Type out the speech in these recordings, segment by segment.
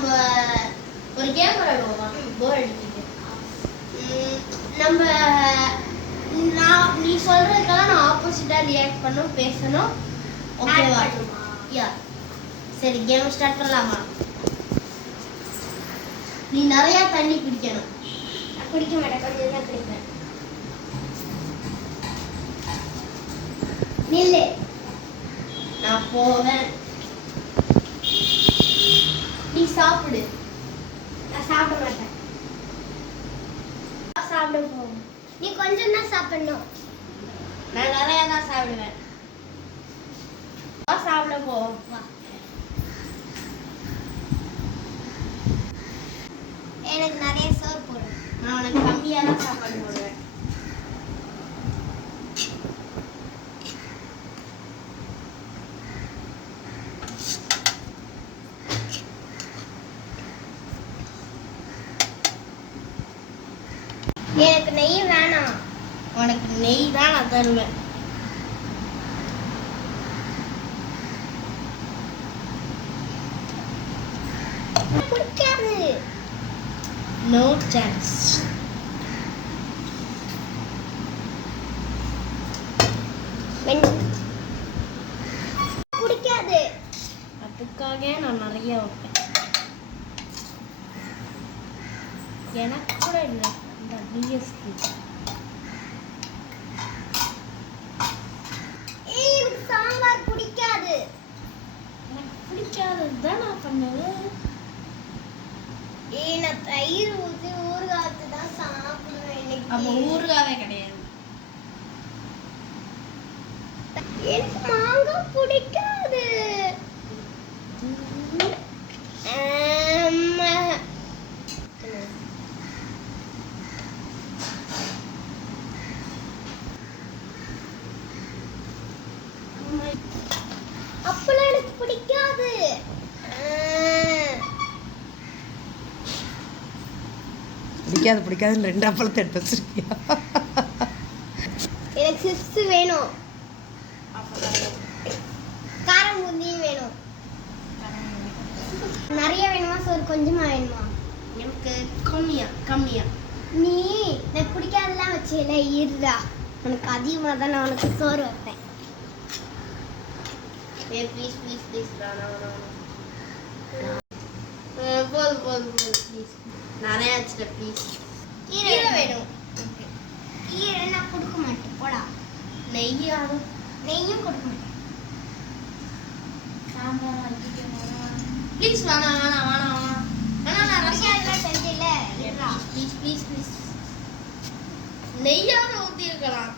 நம்ம ஒரு கேம் விளையாடுவோமா போர் அடிக்குது. நம்ம நான் நீ சொல்றதுக்கெல்லாம் நான் ஆப்போசிட்டா ரியாக்ட் பண்ணணும் பேசணும். ஓகேவா யா சரி கேம் ஸ்டார்ட் பண்ணலாமா? நீ நிறைய தண்ணி குடிக்கணும். குடிக்க மாட்டேன் கொஞ்சம் தான் குடிப்பேன். நில்லு. நான் போவேன் நீ சாப்பிடு நான் சாப்பிட மாட்டேன் சாப்பிட போவோம் நீ கொஞ்சம் தான் சாப்பிடணும். நான் நிறைய தான் சாப்பிடுவேன். வா, சாப்பிட போவோம். எனக்கு நிறைய சோறு போடும் நான் உனக்கு கம்மியா தான் சாப்பாடு போடுவேன். எனக்கு நெய் வேணாம். உனக்கு நெய் தான் நான் தருவேன். பிடிக்காது நோ சான்ஸ் பிடிக்காது அதுக்காக நான் நிறைய வைப்பேன். எனக்கு கூட இல்லை. இந்த டிஎஸ்பி சாம்பார் பிடிக்காது. எனக்கு பிடிக்காதது தான் நான் பண்ணுவேன் ஏய் நான் தயிர் ஊற்றி ஊறுகாத்து தான் சாப்பிடுவேன் அப்போ ஊறுகாவே கிடையாது. எனக்கு மாங்காய் பிடிக்காது ஆமா. அப்பெல்லாம் எனக்கு பிடிக்காது. பிடிக்காது பிடிக்காதுன்னு ரெண்டு அப்பளத்தை எடுத்து வச்சிருக்கியா? எனக்கு சிப்ஸ் வேணும். காரம் பூந்தியும் வேணும். நிறைய வேணுமா? சோறு கொஞ்சமா வேணுமா? எனக்கு கம்மியா கம்மியா. நீ எனக்கு பிடிக்காதெல்லாம் வச்சேல இருடா. உனக்கு அதிகமாக தான் நான் உனக்கு சோறு வைப்பேன். ஏ ப்ளீஸ் ப்ளீஸ் ப்ளீஸ். அஹ் போதும் போதும் போதும் ப்ளீஸ் நிறைய வச்சுட்டேன் ப்ளீஸ் கீரை வேணும். கீரை நான் கொடுக்க மாட்டேன். போடா. நெய்யாலும் நெய்யும் கொடுக்க மாட்டேன். ப்ளீஸ் வேணாம் வேணாம் வேணாம் வேணாம். நான் ரசம் ரசம் செஞ்சில இருடா. ப்ளீஸ் ப்ளீஸ் ப்ளீஸ் நெய்யாவது ஊற்றி இருக்கலாம்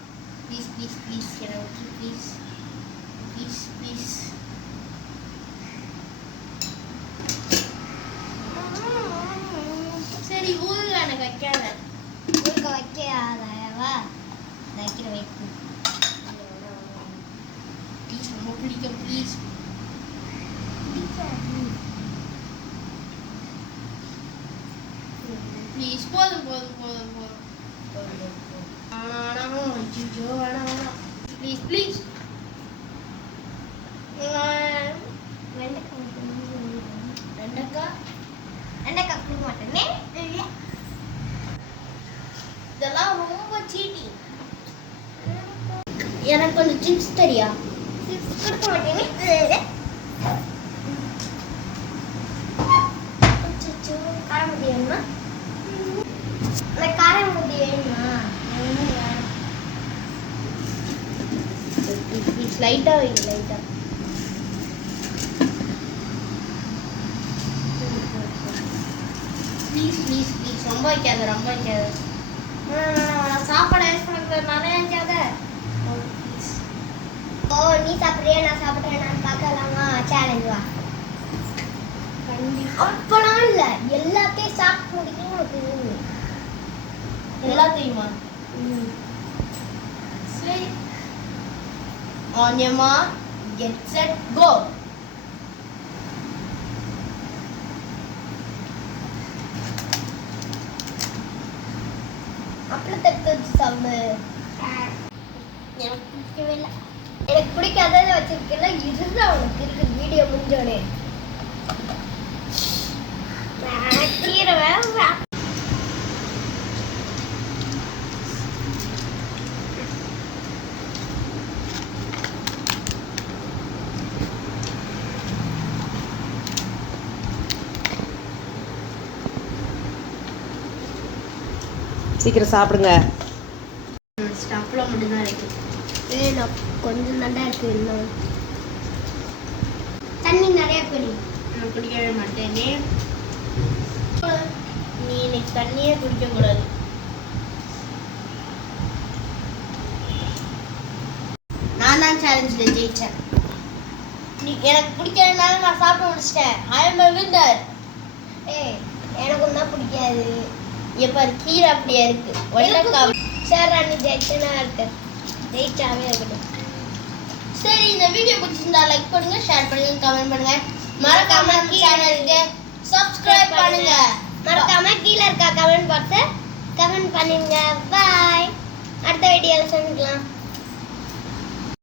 ப்ளீஸ் ப்ளீஸ் ப்ளீஸ் எனக்கு ப்ளீஸ் சரி ஊருல எனக்கு வைக்காத. ஊருக்க வைக்காதவா வைக்கிற வைக்கும் ப்ளீஸ் ரொம்ப பிடிக்கும் ப்ளீஸ் ப்ளீஸ் போதும் போதும் போதும் போதும். போதும் போதும் வேணாம் ஐயோ வேணாம் ப்ளீஸ் ப்ளீஸ் வெண்டைக்காய் கொஞ்சம் வெண்டைக்காய் கொடுக்க மாட்டேனே இதெல்லாம் ரொம்ப சீட்டிங் எனக்கு கொஞ்சம் சிப்ஸ் தெரியா? சிப்ஸ் கொடுக்க மாட்டேனே அச்சச்சோ, காரம் முடி வேணுமா அந்த காரம் முடி வேணுமா லைட்டாக வைங்க லைட்டாக ப்ளீஸ் ப்ளீஸ் ப்ளீஸ் ரொம்ப வைக்காத ரொம்ப வைக்காத. சாப்பாடு வேஸ்ட் பண்ணக்கூடாது நிறைய வைக்காத. ஓ நீ சாப்பிட்றியா? நான் சாப்பிட்றேன் நான் பார்க்கலாமா? சேலஞ்ச் வா. அப்பலாம் இல்ல. எல்லாத்தையும் சாப்பிட்டு முடிக்கணும் உனக்கு எல்லாத்தையுமா? சரி ஆன் your mark, get அப்பளத்தை எடுத்து வச்சு சாப்பிடு. எனக்கு பிடிக்கவே இல்லை எனக்கு பிடிக்காததை வச்சிருக்கேன் இதுதான் உனக்கு இருக்கு வீடியோ முடிஞ்சோடனே சீக்கிரம் சாப்பிடுங்க. கொஞ்சம் நல்லா இருக்கு இன்னும். தண்ணி நிறைய குடி. நான் குடிக்கவே மாட்டேனே. நீ? இன்னைக்கு தண்ணியே குடிக்க கூடாது நான் தான் சேலஞ்சில் ஜெயிச்சேன். நீ எனக்கு பிடிக்காதனால நான் சாப்பிட முடிச்சிட்டேன். I am a winner. ஏய் எனக்கு தான் பிடிக்காது. பாரு கீரை அப்படியே இருக்கு. வெள்ளக்காய் சார் நீ ஜெயிச்சனா இருக்கு. ஜெயிச்சாவே இருக்கட்டும் சரி இந்த வீடியோ பிடிச்சிருந்தா லைக் பண்ணுங்க ஷேர் பண்ணுங்க கமெண்ட் பண்ணுங்க. மறக்காம சேனலுக்கு சப்ஸ்கிரைப் பண்ணுங்க. மறக்காம கீழே இருக்க கமெண்ட் பாக்ஸை கமெண்ட் பண்ணுங்க. பாய்